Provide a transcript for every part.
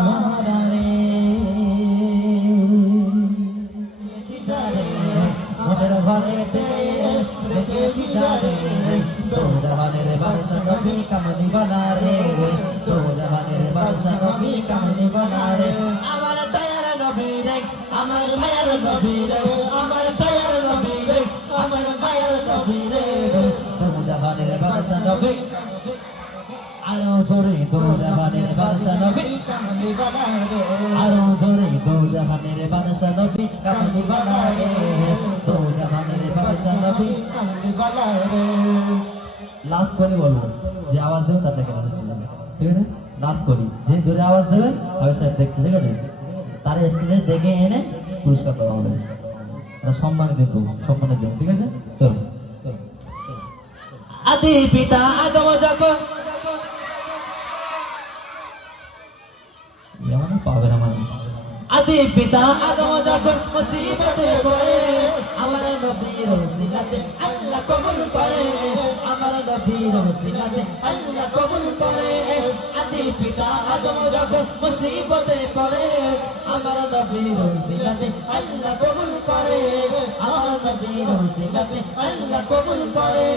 वाला रे मोटर घरे ते देखेছি যারে তোর জাহানের বাদশা নবী কামলি वाला রে তোর জাহানের বাদশা নবী কামলি वाला রে আমার দয়ার নবী রে আমার মায়ের নবী রে আমার দয়ার নবী রে আমার মায়ের নবী রে তোর জাহানের বাদশা নবী আরো জোরে তোর জাহানের বাদশা নবী কামলি वाला রে আরো জোরে তোর জাহানের বাদশা নবী কামলি वाला রে তোর জাহানের বাদশা নবী কামলি वाला রে লাস্ট করে বলবো যে আওয়াজ দেবে তার থেকে লাস্ট যাবে ঠিক আছে লাস্ট করি যে জোরে আওয়াজ দেবে আমি স্যার দেখতে ঠিক আছে তার স্ক্রিনে দেখে এনে পুরস্কার দেওয়া হবে এটা সম্মান কিন্তু সম্মানের জন্য ঠিক আছে চলো আদি পিতা আদম যখন যেমন পাবে না মানে আদি পিতা আদম যখন মুসিবতে পড়ে আমার নবীর ওসিলাতে আল্লাহ কবুল করে আমার নবীর ওসিলাতে আল্লাহ কবুল করে আদি পিতা আদম যখন মুসিবতে পড়ে আমার নবীর ওসিলাতে আল্লাহ কবুল করে আমার নবীর ওসিলাতে আল্লাহ কবুল করে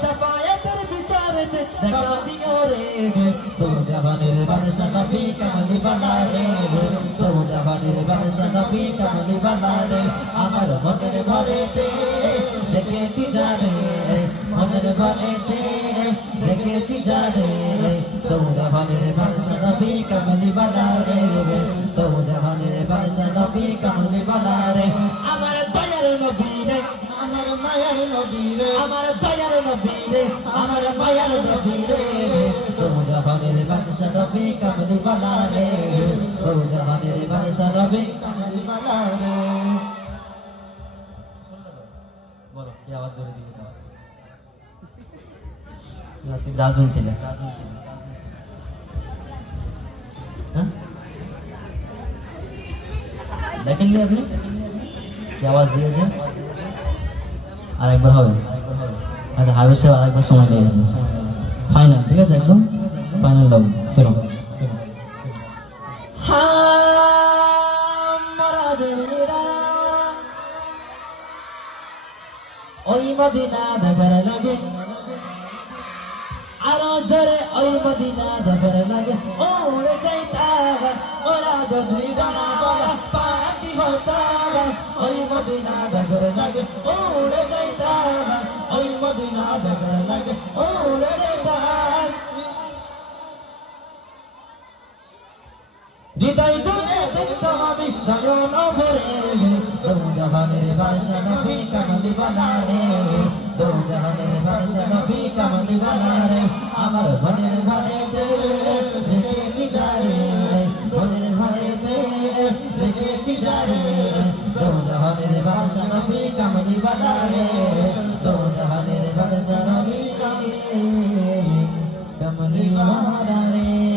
শাফায়াতের বিচারেতে দেখা দিও রে তোর জাহানের বাদশা নবী কামলি वाला রে তোর জাহানের বাদশা নবী কামলি वाला রে আমার মনের ঘরেতে দেখেছি যারে মনের ঘরেতে দেখেছি যারে তোর জাহানের বাদশা নবী কামলি वाला রে তোর জাহানের বাদশা নবী কামলি वाला রে আমার দয়ার নবী রে আমার মায়ার নবী রে আমার দয়ার নবী রে আমার মায়ার নবী রে তোর জাহানের বাদশা নবী কামলি वाला রে তোর জাহানের বাদশা নবী কামলি वाला রে বলো কি আওয়াজ জোরে দিয়েছ আজকে যা শুনছিলে হ্যাঁ দেখেননি আপনি কি আওয়াজ দিয়েছে আরেকবার হবে আচ্ছা হাবিব সাহেব আরেকবার সময় নিয়েছে ফাইনাল ঠিক আছে একদম ফাইনাল দাও চলো ওই মদিনা দেখার লাগে আরো জোরে ওই মদিনা দেখার লাগে ওরে যাইতাম ওরা যদি বানা বানা পাখি হতাম ওই মদিনা দেখার লাগে ওরে যাইতাম ওই মদিনা দেখার লাগে ওরে যাইতাম হৃদয় জুড়ে দেখতাম আমি নয়ন ভরে তোর জাহানের বাদশা নবী কামলি वाला রে তোর জাহানের বাদশা নবী কামলি वाला রে আমার মনের ঘরেতে দেখেছি যারে মনের ঘরেতে দেখেছি যারে তোর জাহানের বাদশা নবী কামলি वाला রে তোর জাহানের বাদশা নবী কামলি वाला রে